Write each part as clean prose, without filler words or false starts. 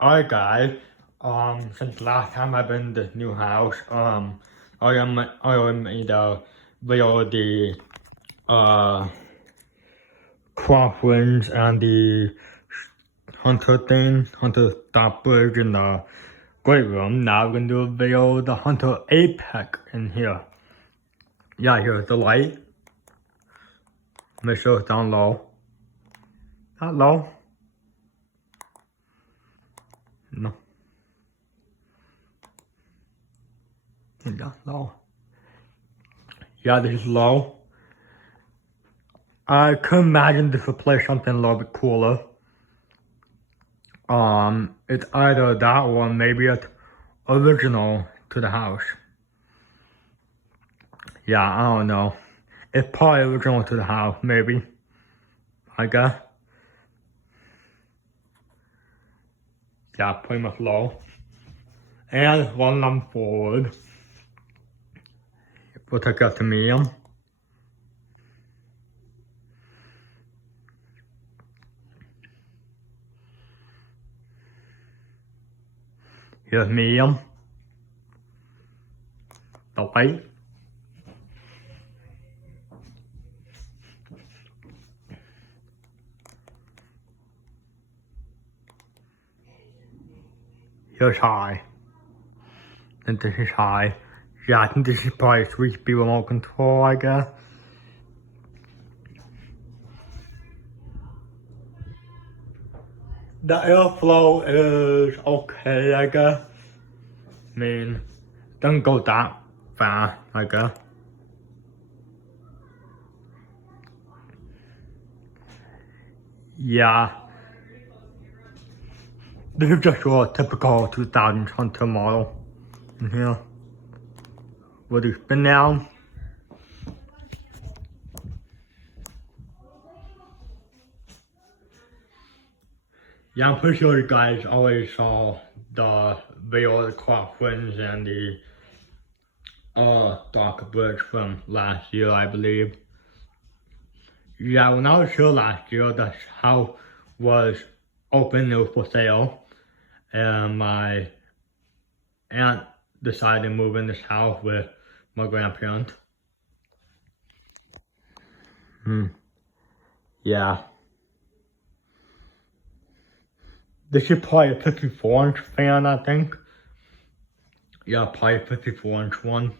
Alright guys, since last time I've been in this new house, I made a video of the, crosswinds and the hunter stoppage in the great room. Now we're gonna do a video of the hunter apex in here. Yeah, here's the light. Make sure it's down low. Not low. No. Yeah, low. Yeah, this is low. I could imagine this would play something a little bit cooler. It's either that or maybe it's original to the house. Yeah, I don't know. It's probably original to the house, maybe. I guess. Yeah, pretty much low. And one lamp forward. We'll take that to medium. Here's medium. The light. Here's high. And this is high. Yeah, I think this is probably 3-speed remote control, I guess. The airflow is okay, I guess. I mean, doesn't go that fast, I guess. Yeah. This is just your typical 2000 Hunter model in here. Will you spin down? Yeah, I'm pretty sure you guys already saw the video of the crosswinds and the dark bridge from last year, I believe. Yeah, when I was here last year, the house was open, it was for sale. And my aunt decided to move in this house with my grandparents. Yeah. This is probably a 54-inch fan, I think. Yeah, probably a 54-inch one.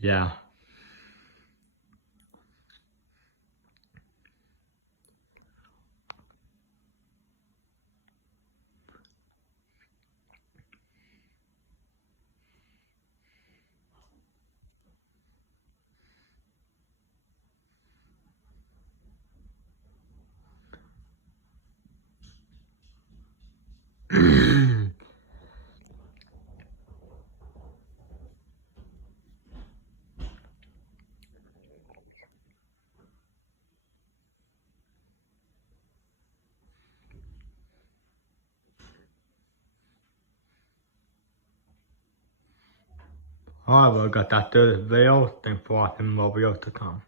Yeah. Alright, well, got that through this video. Thanks for watching more videos to come.